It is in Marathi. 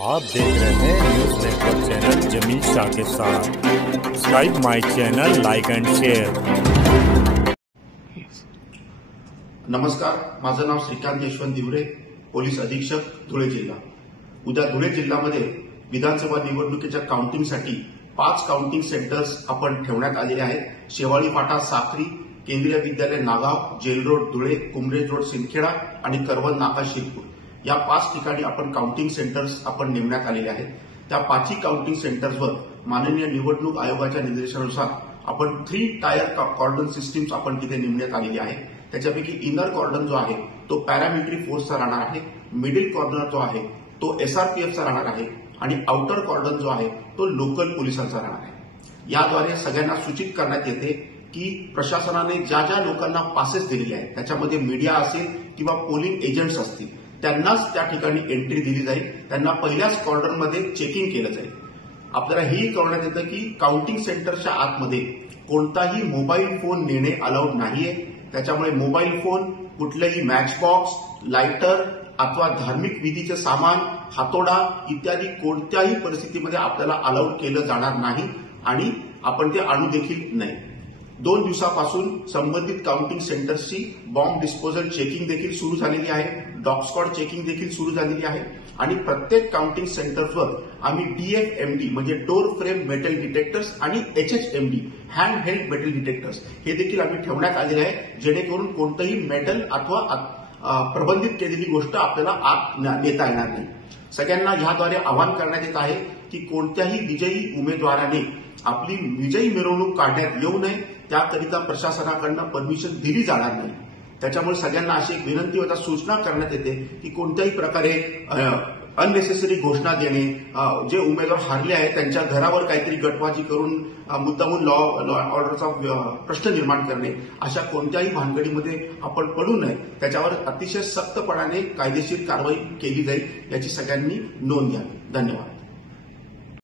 आप देख रहे हैं news network channel Jameel Shah के साथ। Subscribe my channel, like and share. नमस्कार, माझं नाव श्रीकांत यशवंत दिवरे, पोलीस अधीक्षक, धुळे जिल्हा। उद्या धुळे जिल्ह्यामध्ये विधानसभा निवडणुकीच्या काउंटिंगसाठी 5 काउंटिंग सेंटर्स आपण ठेवण्यात आलेले आहेत। शेवाळी फाटा Sakri, Kendriya Vidyalaya Nagaon, jail road Dhule, Kumrej road Sindkheda आणि करवंद नाका शिरपूर या 5 ठिकाणी आपण काउंटिंग सेंटर्स आपण नेमण्यात आलेले आहेत। त्या 5 काउंटिंग सेंटर्सवर माननीय निवडणूक आयोगाच्या निर्देशानुसार आपण 3 टायर कॉर्डन सिस्टीम्स आपण तिथे नेमण्यात आलेली आहे। त्याच्यापैकी इनर कॉर्डन जो आहे तो पॅरामिलिटरी फोर्सचा राहणार आहे, मिडिल कॉर्नर जो आहे तो एसआरपीएफचा राहणार आहे आणि आउटर कॉर्डन जो आहे तो लोकल पोलिसांचा राहणार आहे। याद्वारे सगळ्यांना सूचित करण्यात येते की प्रशासनाने ज्या ज्या लोकांना पासेस दिलेले आहेत त्याच्यामध्ये मीडिया असेल किंवा पोलिंग एजंट्स असतील त्यांनाच त्या ठिकाणी एंट्री दिली जाईल। त्यांना पहिल्याच कॉर्डनमध्ये चेकिंग केलं जाईल। आपल्याला हेही कळवण्यात येतं की काउंटिंग सेंटरच्या आतमध्ये कोणताही मोबाईल फोन नेणे अलाउड नाहीये। त्याच्यामुळे मोबाईल फोन, कुठलेही मॅच बॉक्स, लायटर अथवा धार्मिक विधीचे सामान, हातोडा इत्यादी कोणत्याही परिस्थितीमध्ये आपल्याला अलाउड केलं जाणार नाही आणि आपण ते आणू देखील नाही। 2 दिवसापासून संबंधित काउंटिंग सेंटर्सची बॉम्ब डिस्पोजल चेकिंग देखील सुरू झालेली आहे, डॉग स्क्वॉड चेकिंग देखील सुरू झालेली आहे आणि प्रत्येक काउंटिंग सेंटरवर आम्ही डीएफएमडी म्हणजे डोर फ्रेम मेटल डिटेक्टर्स आणि HHMD hand held metal detectors हे देखील आम्ही ठेवण्यात आलेले आहे, जेणेकरून कोणतंही मेटल अथवा प्रबंधित केलेली गोष्ट आपल्याला आत नेता येणार नाही। सगळ्यांना याद्वारे आवाहन करण्यात येत आहे की कोणत्याही विजयी उमेदवाराने आपली विजयी मिरवणूक काढण्यात येऊ नये, त्याकरिता प्रशासनाकडून परमिशन दिली जाणार नाही। त्याच्यामुळे सगळ्यांना अशी एक विनंती होता, सूचना करण्यात येते की कोणत्याही प्रकारे अननेसेसरी घोषणा देणे, जे उमेदवार हारले आहेत त्यांच्या घरावर काहीतरी गटबाजी करून मुद्दामून लॉ ऑर्डरचा प्रश्न निर्माण करणे, अशा कोणत्याही भानगडीमध्ये आपण पडू नये। त्याच्यावर अतिशय सक्तपणाने कायदेशीर कारवाई केली जाईल याची सगळ्यांनी नोंद घ्यावी। धन्यवाद।